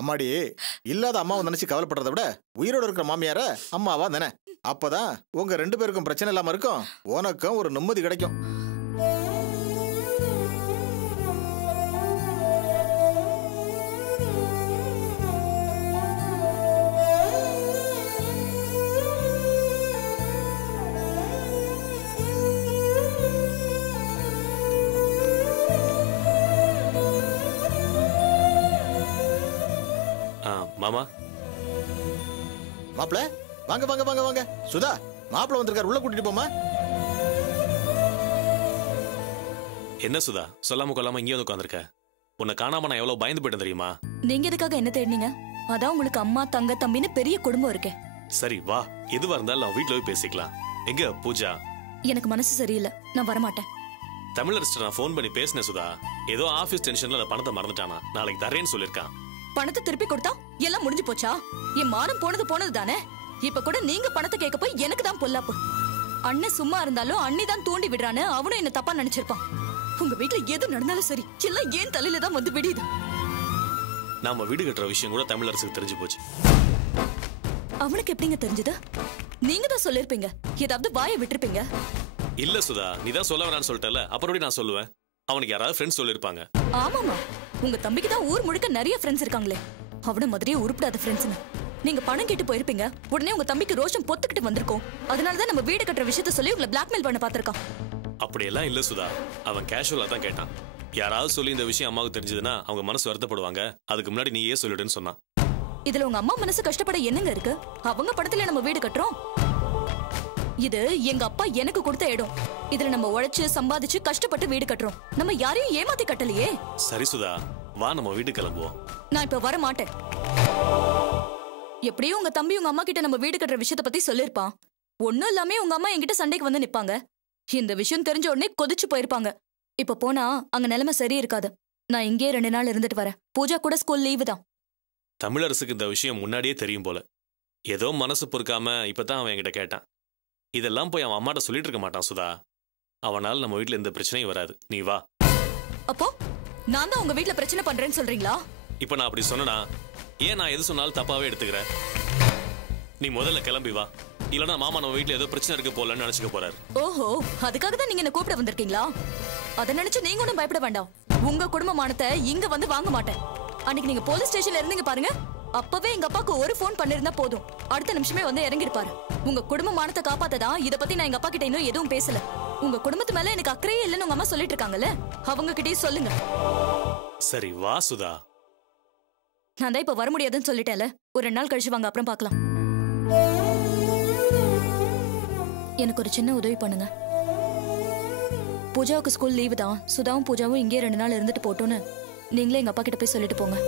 அம்மாடி, இல்லாத அம்மாவை நினைச்சு கவலைப்படுறத விட உயிரோட இருக்கிற மாமியார அம்மாவா தானே. அப்பதான் உங்க 2 பேருக்கும் பிரச்சனை இல்லாம இருக்கும், உனக்கும் ஒரு நிம்மதி கிடைக்கும். மாமா, மாப்பிள்ள வாங்க வாங்க வாங்க வாங்க. சுதா, மாப்பிள்ள வந்திருக்காரு, உள்ள கூட்டிட்டு போமா. என்ன சுதா சொல்லாம கொள்ளாம இங்கே வந்து உட்காந்துருக்க? உன்னை காணாம நான் எவ்வளவு பயந்து போயிட்டேன் தெரியுமா? நீங்க எதுக்காக என்ன தேடினீங்க? அதான் உங்களுக்கு அம்மா தங்க தம்பின்னு பெரிய குடும்பம் இருக்கே. சரி வா, எதுவா இருந்தாலும் நான் வீட்டுல போய் பேசிக்கலாம். எங்க பூஜா? எனக்கு மனசு சரியில்லை, நான் வரமாட்டேன். தமிழரசு நான் போன் பண்ணி பேசினேன் சுதா. ஏதோ ஆபீஸ் டென்ஷன்ல அந்த பணத்தை மறந்துட்டானா, நாளைக்கு தரேன்னு சொல்லிருக்கான். பணத்தை திருப்பி கொடுத்தா எல்லாம் முடிஞ்சு போச்சா? என் மானம் போனது தானே. இப்ப கூட நீங்க பணத்தை கேட்க போய் எனக்கு தான் பொல்லாப்பு. அண்ணன் சும்மா இருந்தாலும் அண்ணி தான் தூண்டி விடுறான்னு அவனும் என்ன தப்பா நினைச்சிருப்பான். உங்க வீட்டுல எது நடந்தாலும் சரி, எல்லாம் ஏன் தலையில தான் வந்து விடியுது. நாம வீடு கட்டுற விஷயம் கூட தமிழரசுக்கு தெரிஞ்சு போச்சு. அவனுக்கு எப்படிங்க தெரிஞ்சது? நீங்க தான் சொல்லிருப்பீங்க, ஏதாவது வாயை விட்டுருப்பீங்க. இல்ல சுதா, நீ தான் சொல்ல வேணான்னு சொல்லிட்டல, அப்புறம் எப்படி நான் சொல்லுவேன்? அவனுக்கு யாராவது ஃப்ரெண்ட்ஸ் சொல்லிருப்பாங்க. ஆமாமா, உங்க தம்பிக்கு தான் ஊர் முழுக்க நிறைய ஃப்ரெண்ட்ஸ் இருக்காங்களே. அவன மாதிரியே உருப்படாத ஃப்ரெண்ட்ஸ்னு நீங்க பணம் கேட்டு போயிருப்பீங்க. உடனே உங்க தம்பிக்கு ரோஷம் பொத்துக்கிட்டு வந்திருக்கும். அதனாலதான் நம்ம வீடு கட்டுற விஷயத்த சொல்லி உங்களை பிளாக்மெயில் பண்ண பாத்திருக்கான். அப்படியெல்லாம் இல்ல சுதா, அவன் கேஷுவலா தான் கேட்டான். யாராவது சொல்லி இந்த விஷயம் அம்மாவுக்கு தெரிஞ்சதுன்னா அவங்க மனசு வருத்தப்படுவாங்க, அதுக்கு முன்னாடி நீயே சொல்லிடுன்னு சொன்னான். இதுல உங்க அம்மா மனசு கஷ்டப்பட என்னங்க இருக்கு? அவங்க படத்துல நம்ம வீடு கட்டுறோம். இது எங்க அப்பா எனக்கு கொடுத்த இடம். இதுல நம்ம உழைச்சு சம்பாதிச்சு கஷ்டப்பட்டு வீடு கட்டுறோம். நம்ம யாரையும் ஏமாத்தி கட்டலையே. சரி சுதா, வா நம்ம வீடு கிளம்புவோம். நான் இப்ப வர மாட்டேன். எப்படியும் உங்க தம்பி உங்க அம்மா கிட்ட நம்ம வீடு கட்டுற விஷயத்த பத்தி சொல்லிருப்பான். ஒண்ணும் இல்லாம உங்க அம்மா என்கிட்ட சண்டைக்கு வந்து நிப்பாங்க. இந்த விஷயம் தெரிஞ்ச உடனே கொதிச்சு போயிருப்பாங்க. இப்ப போனா அங்க நிலைமை சரி இருக்காது. நான் இங்கே 2 நாள் இருந்துட்டு வரேன். பூஜா கூட ஸ்கூல் லீவு தான். தமிழரசுக்கு இந்த விஷயம் முன்னாடியே தெரியும் போல. ஏதோ மனசு பொறுக்காம இப்பதான் அவன் என்கிட்ட கேட்டான். இதெல்லாம் போய் அவன் அம்மாட்ட சொல்லிட்டு இருக்க மாட்டான் சுதா. அவனால் நம்ம வீட்டுல எந்த பிரச்சனையும் வராது. நீ வா. அப்போ நான் தான் உங்க வீட்டுல பிரச்சனை பண்றேன்னு சொல்றீங்களா? இப்ப நான் அப்படி சொன்னா ஏன் நான் எது சொன்னாலும் தப்பாவே எடுத்துக்கிறேன்? நீ முதல்ல கிளம்பி வா, இல்லனா மாமா நம்ம வீட்டுல ஏதோ பிரச்சனை இருக்கு போலன்னு நினைச்சுக்க போறாரு. ஓஹோ, அதுக்காக தான் நீங்க என்ன கூப்பிட வந்திருக்கீங்களா? அதை நினைச்சு நீங்க ஒன்னும் பயப்பட வேண்டாம். உங்க குடும்பமானத்தை இங்க வந்து வாங்க மாட்டேன். அன்னைக்கு நீங்க போலீஸ் ஸ்டேஷன்ல இருந்தீங்க பாருங்க, அப்பவே எங்க அப்பாக்கு ஒரு போன் பண்ணிருந்தா போதும், அடுத்த நிமிஷமே வந்து இறங்கிருப்பாரு. உங்க குடும்பமானத்தை காப்பாத்ததான் இத பத்தி நான் எங்க அப்பா கிட்ட இன்னும் எதுவும் பேசல. உங்க குடும்பத்து மேல எனக்கு அக்கறையே இல்லைன்னு உங்க அம்மா சொல்லிட்டு இருக்காங்கல்ல, அவங்க கிட்டயும் சொல்லுங்க. சரி வா சுதா. நான் தான் இப்ப வர முடியாதுன்னு சொல்லிட்டேன்ல, ஒரு 2 நாள் கழிச்சு வாங்க, அப்புறம் பார்க்கலாம். எனக்கு ஒரு சின்ன உதவி பண்ணுங்க. பூஜாவுக்கு ஸ்கூல் லீவு தான். சுதாவும் பூஜாவும் இங்கே 2 நாள் இருந்துட்டு போட்டோன்னு நீங்களே எங்க அப்பா கிட்ட போய் சொல்லிட்டு போங்க.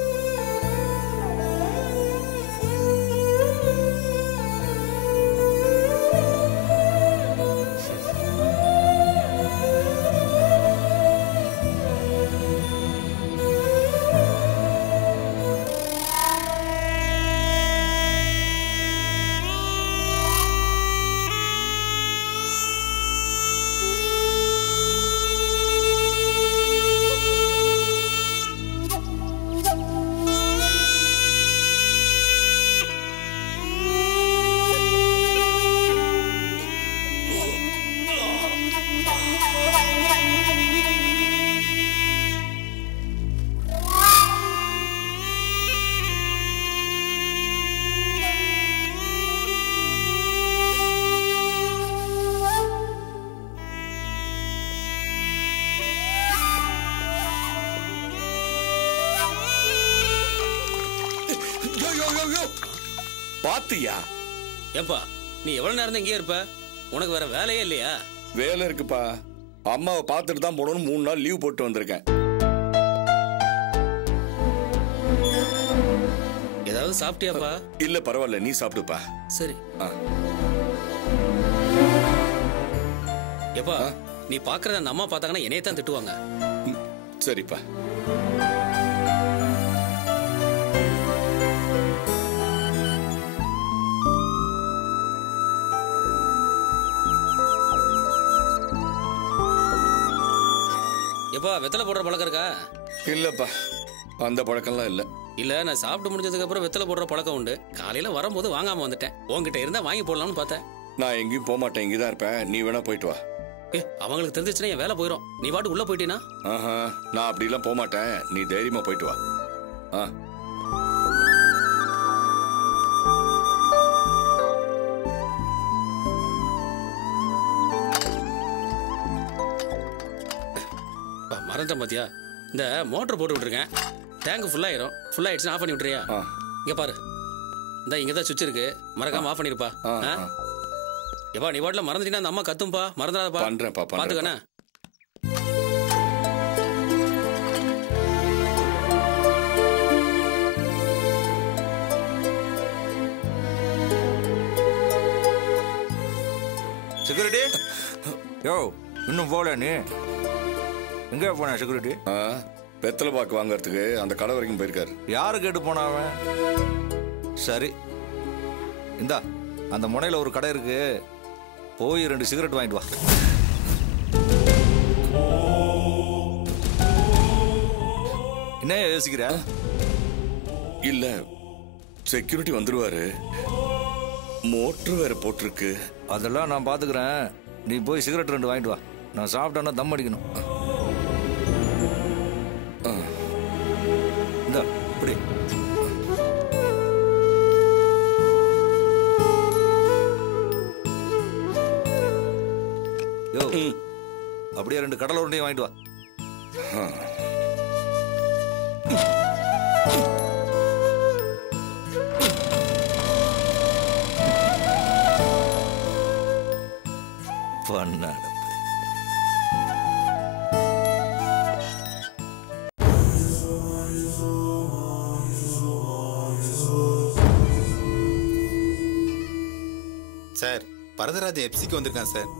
பாத்தியா? ஏப்பா, நீ எவ்வளவு நேரம் இங்கே இருப்ப? உனக்கு வேற வேலையே இல்லையா? வேலை இருக்குப்பா. அம்மாவை பார்த்துட்டு தான் போடணும். 3 நாள் லீவ் போட்டு வந்திருக்கேன். ஏதாவது சாப்பிட்டியாப்பா? இல்ல பரவாயில்ல, நீ சாப்பிடுப்பா. சரி. ஏப்பா, நீ பாக்குறத அந்த அம்மா பார்த்தாங்கன்னா என்னைய தான் திட்டுவாங்க. சரிப்பா. எப்பா, வெத்தலை போடுற பழக்கம் இருக்கா? இல்லப்பா, அந்த பழக்கம்லாம் இல்ல. இல்ல நான் சாப்பிட்டு முடிஞ்சதுக்கு அப்புறம் வெத்தலை போடுற பழக்கம் உண்டு. காலையில வரும்போது வாங்காம வந்துட்டேன். உன்கிட்ட இருந்தா வாங்கி போடலாம்னு பார்த்தேன். நான் எங்கேயும் போக மாட்டேன், இங்கதான் இருப்பேன். நீ வேணா போயிட்டு வா. அவங்களுக்கு தெரிஞ்சிச்சுன்னா என் வேலை போயிடும். நீ பாட்டு உள்ள போயிட்டீனா? ஆஹா, நான் அப்படிலாம் போக மாட்டேன். நீ தைரியமா போயிட்டு வா. ஆ. மறந்துட்டேன் பாத்தியா, இந்த மோட்டர் போட்டு விட்டுருக்கேன். டேங்க் ஃபுல்லாயிரும். ஃபுல் ஆயிடுச்சுன்னா ஆஃப் பண்ணி விட்டுறியா? இங்க பாரு, இந்த இங்கதான் சுவிட்ச் இருக்கு, மறக்காம ஆஃப் பண்ணிருப்பா. எப்பா நீ பாட்டுல மறந்துட்டீங்கன்னா அந்த அம்மா கத்தும்பா, மறந்துடாதப்பா. பண்றேன்ப்பா, பாத்துக்கண்ணா. செக்யூரிட்டி யோ, இன்னும் போல நீ எங்க போன? செக்யூரிட்டி வெத்தலை பாக்கு வாங்கறதுக்கு அந்த கடை வரைக்கும் போயிருக்காரு. யாரு கேட்டு போன அவன்? சரி, இந்தா அந்த முனையில ஒரு கடை இருக்கு, போய் 2 சிகரெட் வாங்கிட்டு வா. என்ன யோசிக்கிற? இல்ல, செக்யூரிட்டி வந்துருவாரு, மோட்டர் வேற போட்டிருக்கு. அதெல்லாம் நான் பாத்துக்கிறேன். நீ போய் சிகரெட் 2 வாங்கிட்டு வா. நான் சாப்பிட்டேன்னா தம் அடிக்கணும். இந்தா இப்படி. யோ, அப்படியே 2 கடலை உருண்டையும் வாங்கிட்டு வா. பண்ணாட சார், வரதராஜன் எஃப்சிக்கு வந்திருக்கான் சார்.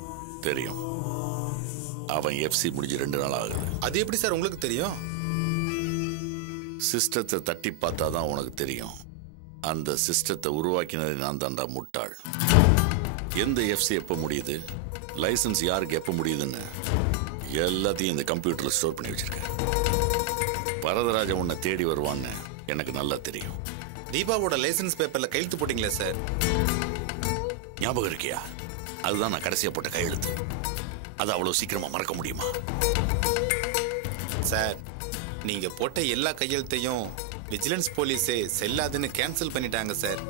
தெரியும். அவன் எஃப்சி முடிஞ்சு 2 நாள் ஆகுது. அது எப்படி சார் உங்களுக்கு தெரியும்? சிஸ்டத்தை தட்டி பார்த்தாதான் உனக்கு தெரியும். அந்த சிஸ்டத்தை உருவாக்கினது நான் தான்டா முட்டாள். எந்த எஃப்சி எப்போ முடியுது, லைசன்ஸ் யாருக்கு எப்போ முடியுதுன்னு எல்லாத்தையும் இந்த கம்ப்யூட்டரில் ஸ்டோர் பண்ணி வச்சிருக்கேன். வரதராஜன் உன்னை தேடி வருவான்னு எனக்கு நல்லா தெரியும். தீபாவோட லைசன்ஸ் பேப்பர்ல கையெழுத்து போட்டீங்களே சார், ஞாபகம் இருக்கியா? அதுதான் நான் கடைசியா போட்ட கையெழுத்து. அது அவ்வளவு சீக்கிரமா மறக்க முடியுமா? சார், நீங்க போட்ட எல்லா கையெழுத்தையும் விஜிலன்ஸ் போலீஸே செல்லாதுன்னு கேன்சல் பண்ணிட்டாங்க சார்.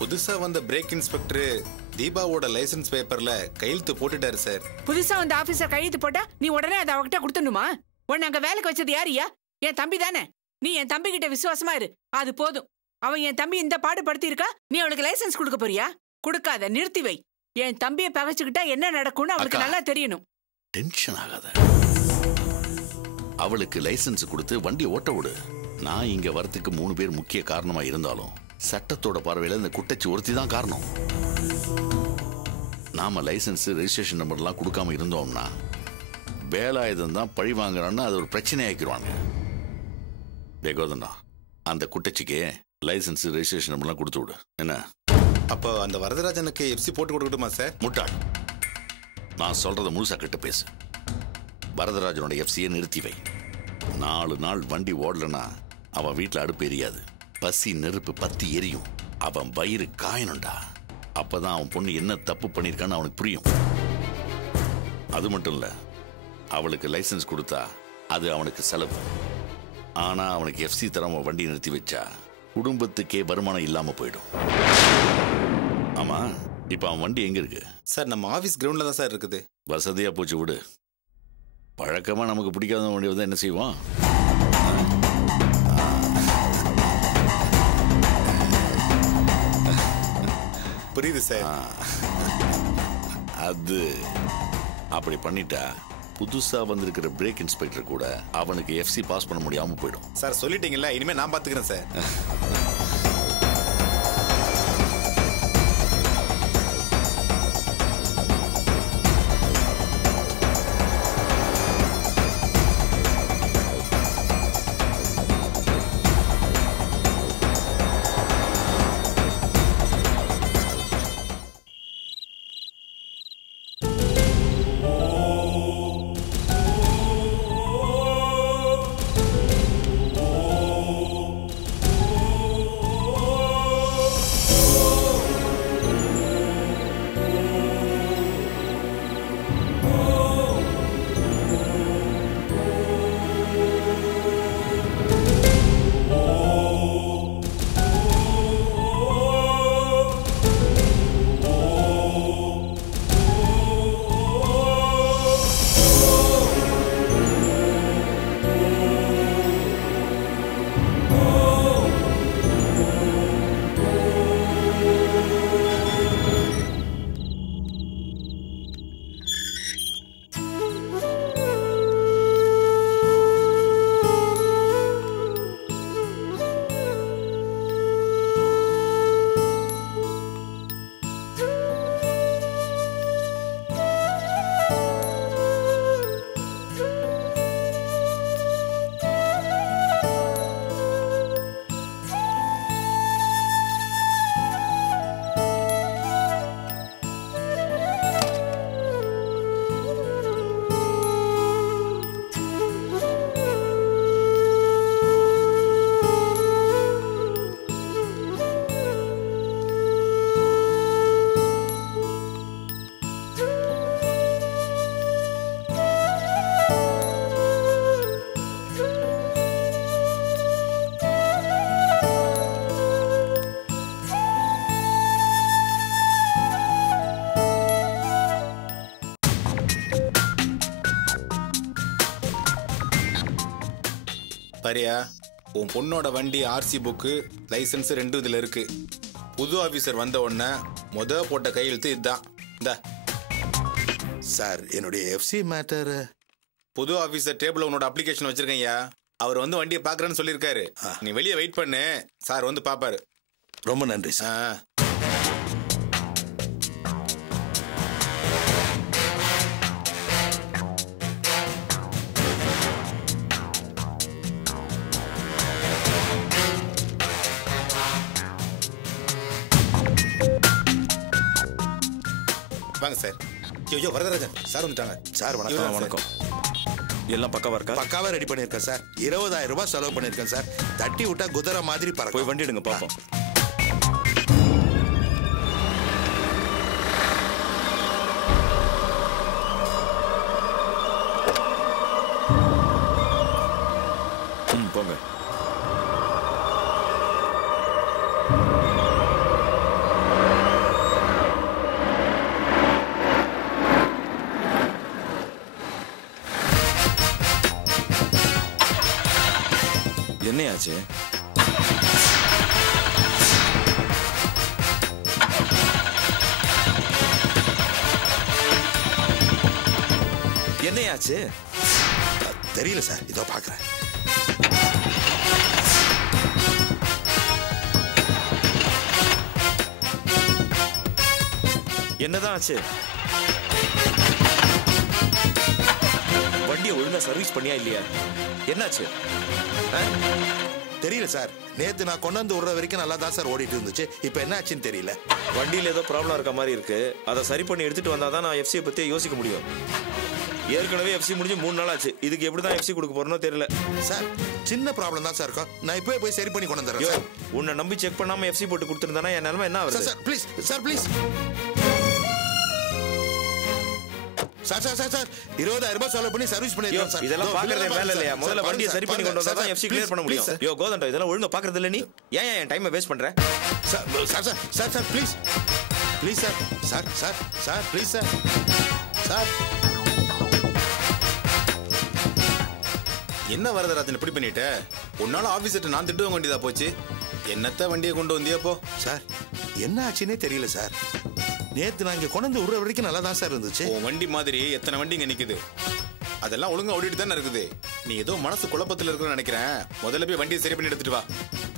புதுசா வந்த பிரேக் இன்ஸ்பெக்டர் தீபாவோட லைசன்ஸ் பேப்பர்ல கையெழுத்து போட்டுட்டாரு சார். புதுசா வந்த ஆபீசர் கையெழுத்து போட்டா நீ உடனே அதை அவகிட்ட கொடுத்துடணுமா? உன்னை அங்க வேலைக்கு வச்சது யாரியா? என் தம்பி தானே. நீ என் தம்பி கிட்ட விசுவாசமா இரு, அது போதும். அவன் என் தம்பி இந்த பாடுபடுத்தி இருக்கா, நீ அவளுக்கு லைசன்ஸ் கொடுக்க போறியா? கொடுக்காத, நிறுத்தி வை. என் தம்பியை பகைச்சுக்கிட்டா என்ன நடக்கும்னு அவளுக்கு நல்லா தெரியணும். டென்ஷன் ஆகாத. அவளுக்கு லைசன்ஸ் கொடுத்து வண்டி ஓட்ட விடு. நான் இங்க வரத்துக்கு 3 பேர் முக்கிய காரணமா இருந்தாலும் சட்டத்தோட பார்வையில இந்த குட்டச்சி ஒருத்தி தான் காரணம். நாம லைசன்ஸ் ரெஜிஸ்ட்ரேஷன் நம்பர் எல்லாம் கொடுக்காம இருந்தோம்னா வேலாயுதம் தான் பழி வாங்குறான்னு அது ஒரு பிரச்சனை ஆக்கிடுவாங்க. கோதண்டா, அந்த குட்டச்சிக்கு லைசன்ஸ் ரெஜிஸ்ட்ரேஷன் நம்பர் எல்லாம் கொடுத்து விடு. என்ன? அப்போ அந்த வரதராஜனுக்கு எஃப்சி போட்டு கொடுக்கட்டுமா சார்? முட்டாள், நான் சொல்றத முழுசா கிட்ட பேசு. வரதராஜனோட எஃப்சியை நிறுத்தி வை. 4 நாள் வண்டி ஓடலனா அவன் வீட்டுல அடுப்பு எரியாது. பசி நெருப்பு பத்தி எரியும். அவன் வயிறு காயணும்டா. அப்பதான் அவன் பொண்ணு என்ன தப்பு பண்ணிருக்கான்னு அவனுக்கு புரியும். அது மட்டும் இல்ல, அவளுக்கு லைசன்ஸ் கொடுத்தா அது அவனுக்கு செலவு. ஆனா அவனுக்கு எஃப்சி தராம வண்டி நிறுத்தி வச்சா குடும்பத்துக்கே வருமானம் இல்லாம போயிடும். ஆமா, இப்ப அவன் வண்டி எங்க இருக்கு? சார், நம்ம ஆபீஸ் கிரவுண்ட்ல தான் சார் இருக்குது. வசதியா போச்சு விடு. பழக்கமா நமக்கு பிடிக்காத வண்டி வந்து என்ன செய்வான்? புரியுது சார். அது அப்படி பண்ணிட்டா புதுசா வந்திருக்கிற பிரேக் இன்ஸ்பெக்டர் கூட அவனுக்கு எஃப்சி பாஸ் பண்ண முடியாம போயிடும். சார், சொல்லிட்டீங்களா, இனிமே நான் பாத்துக்கிறேன் சார். பாரியா, உன் பொண்ணோட வண்டி ஆர்சி புக்கு லைசன்ஸ் ரெண்டும் இதுல இருக்கு. புது ஆபீசர் வந்த உடனே போட்ட கையெழுத்து இதுதான். இந்த சார் என்னுடைய எஃப்சி மேட்டர். புது ஆபீசர் டேபிள் உன்னோட அப்ளிகேஷன் வச்சிருக்கேன்யா. அவர் வந்து வண்டியை பாக்குறேன்னு சொல்லியிருக்காரு. நீ வெளியே வெயிட் பண்ணு, சார் வந்து பாப்பாரு. ரொம்ப நன்றி சார். வாங்க சார். ஐயோ வரதராஜன் சார் வந்துட்டாங்க. சார் வணக்கம். வணக்கம். எல்லாம் பக்காவா இருக்கா? பக்காவா ரெடி பண்ணிருக்கேன் சார். 20,000 ரூபாய் செலவு பண்ணிருக்கேன் சார். தட்டி விட்டா குதிரை மாதிரி பறக்கும். போய் வண்டி எடுங்க பாப்போம். போங்க. என்னையாச்சு? என்னையாச்சு? தெரியல சார், இதோ பாக்குறேன். என்னதான் ஆச்சு? வண்டியை ஒழுங்கா சர்வீஸ் பண்ணியா இல்லையா? என்னாச்சு? தெரியல சார். நேத்து நான் கொண்டு வந்து விடுற வரைக்கும் நல்லா தான் சார் ஓடிட்டு இருந்துச்சு. இப்ப என்ன ஆச்சுன்னு தெரியல. வண்டியில ஏதோ ப்ராப்ளம் இருக்க மாதிரி இருக்கு. அதை சரி பண்ணி எடுத்துட்டு வந்தாதான் நான் எஃப்சியை பத்தி யோசிக்க முடியும். ஏற்கனவே எஃப்சி முடிஞ்சு 3 நாள் ஆச்சு. இதுக்கு எப்படிதான் எஃப்சி கொடுக்க போறனோ தெரியல சார். சின்ன ப்ராப்ளம் தான் சார் இருக்கும். நான் இப்பவே போய் சரி பண்ணி கொண்டு வந்துறேன் சார். உன்னை நம்பி செக் பண்ணாம எஃப்சி போட்டு கொடுத்துருந்தானா என் நிலைமை என்ன ஆகுது? Sir please sir, please sir. Sir sir sir 20,000 ரூபாய் செலவு பண்ணி சர்வீஸ் பண்ணிருக்கேன் சார். இதெல்லாம் பாக்குறதே வேலை இல்லையா? முதல்ல வண்டியை சரி பண்ணி கொண்டு வந்தா தான் எஃப்சி கிளியர் பண்ண முடியும். யோ கோதண்டோ, இதெல்லாம் ஒழுங்கா பாக்குறது இல்ல நீ. ஏன் என் டைமை வேஸ்ட் பண்ற? Sir sir sir sir please please sir. Sir sir sir please sir. Sir என்ன வரதராஜன் இப்படி பண்ணிட்ட? உன்னால ஆபீஸ்ட்டு நான் திட்டுவ வேண்டியதா போச்சு. என்னத்த வண்டியை கொண்டு வந்தியப்போ? சார் என்ன ஆச்சுன்னே தெரியல சார். நேத்து நான் இங்க கொண்டு வந்து விடுற வரைக்கும் நல்லா தான் சார் இருந்துச்சு. உன் வண்டி மாதிரி எத்தனை வண்டி இங்க நிக்குது. அதெல்லாம் ஒழுங்கா ஓடிட்டு தானே இருக்குது. நீ ஏதோ மனசு குழப்பத்துல இருக்குன்னு நினைக்கிறேன். முதல்ல போய் வண்டியை சரி பண்ணி எடுத்துட்டு வா.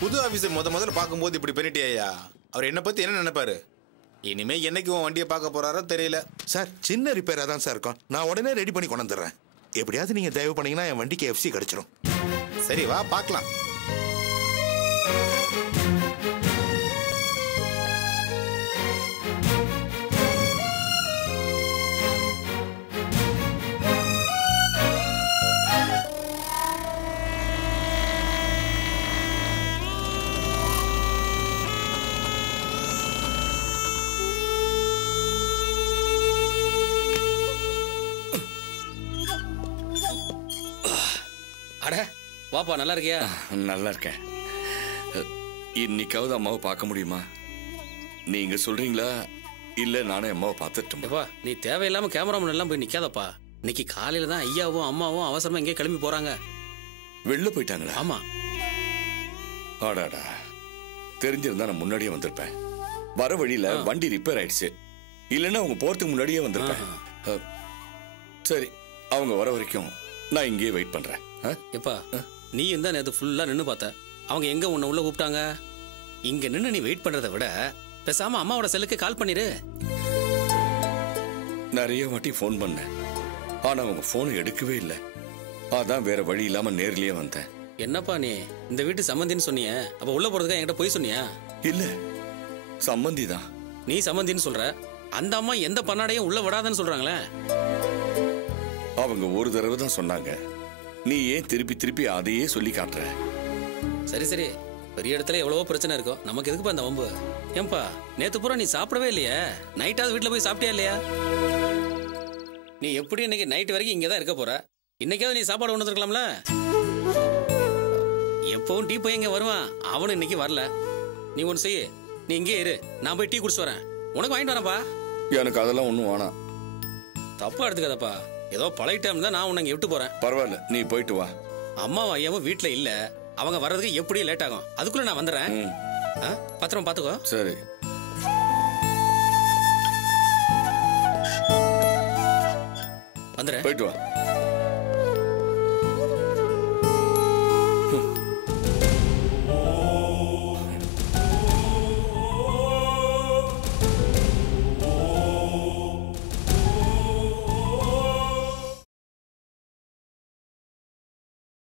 புது ஆபீசர் முதல்ல பார்க்கும்போது இப்படி பண்ணிட்டியா? அவர் என்ன பத்தி என்ன நினைப்பாரு? இனிமே என்னைக்கு உன் வண்டியை பார்க்க போறாரோ தெரியல. சார் சின்ன ரிப்பேரா தான் சார் இருக்கும். நான் உடனே ரெடி பண்ணி கொண்டு வந்துடுறேன். எப்படியாவது நீங்க தயவு பண்ணீங்கன்னா என் வண்டிக்கு எஃப்சி கிடைச்சிடும். சரி வா பார்க்கலாம். அட வாப்பா, நல்லா இருக்கியா? நல்லா இருக்கேன். இன்னைக்காவது அம்மாவை பார்க்க முடியுமா? நீங்க சொல்றீங்களா இல்ல நானே அம்மாவை பார்த்துட்டுப்பா? நீ தேவையில்லாம கேமராமேன் எல்லாம் போய் நிக்காதப்பா. இன்னைக்கு காலையில தான் ஐயாவும் அம்மாவும் அவசரமா எங்கேயும் கிளம்பி போறாங்க. வெளில போயிட்டாங்களா? ஆமா. ஆடாடா, தெரிஞ்சிருந்தா நான் முன்னாடியே வந்திருப்பேன். வர வழியில வண்டி ரிப்பேர் ஆயிடுச்சு. இல்லைன்னா அவங்க போறதுக்கு முன்னாடியே வந்திருப்பேன். சரி, அவங்க வர வரைக்கும் நான் இங்கேயே வெயிட் பண்றேன். எப்பா நீ இருந்தா நேத்து ஃபுல்லா நின்னு பார்த்த. அவங்க எங்க உன்னை உள்ள கூப்பிட்டாங்க? இங்க நின்னு நீ வெயிட் பண்றதை விட பேசாம அம்மாவோட செல்லுக்கு கால் பண்ணிரு. நிறைய வாட்டி ஃபோன் பண்ணேன், ஆனா அவங்க போனை எடுக்கவே இல்லை. அதான் வேற வழி இல்லாம நேர்லயே வந்தேன். என்னப்பா நீ இந்த வீட்டு சம்பந்தின்னு சொன்னிய, அப்ப உள்ள போறதுக்கு என்கிட்ட போய் சொன்னியா? இல்ல, சம்பந்தி தான். நீ சம்பந்தின்னு சொல்ற, அந்த அம்மா எந்த பண்ணாடையும் உள்ள விடாதன்னு சொல்றாங்களே. அவங்க ஒரு தடவை தான் சொன்னாங்க. நீ ஏன் திருப்பி திருப்பி அதையே சொல்லி காட்டுற? சரி சரி, பெரிய இடத்துல எவ்வளவோ பிரச்சனை இருக்கும், நமக்கு எதுக்குப்பா அந்த வம்பு? ஏன்பா நேத்து பூரா நீ சாப்பிடவே இல்லையா? நைட்டாவது வீட்டுல போய் சாப்பிட்டியா இல்லையா? நீ எப்படி இன்னைக்கு நைட் வரைக்கும் இங்கதான் இருக்க போற? இன்னைக்காவது நீ சாப்பாடு கொண்டு வந்துருக்கலாம்ல. எப்பவும் டீ போய் இங்க வருவான், அவனு இன்னைக்கு வரல. நீ ஒண்ணு செய்ய, நீ இங்கே இரு, நான் போய் டீ குடிச்சு வரேன். உனக்கு வாங்கிட்டு வரேன்ப்பா. எனக்கு அதெல்லாம் ஒண்ணும் வேணாம். தப்பா எடுத்துக்காதப்பா, ஏதோ பழகிட்டா தான் நான் உன்னை இங்க விட்டு போறேன். பரவாயில்ல, நீ போயிட்டு வா. அம்மாவும் ஐயாவும் வீட்டுல இல்ல, அவங்க வர்றதுக்கு எப்படியும் லேட் ஆகும். அதுக்குள்ள நான் வந்துடுறேன். பத்திரம் பாத்துக்கோ. சரி. வந்துடுறேன். போயிட்டு வா.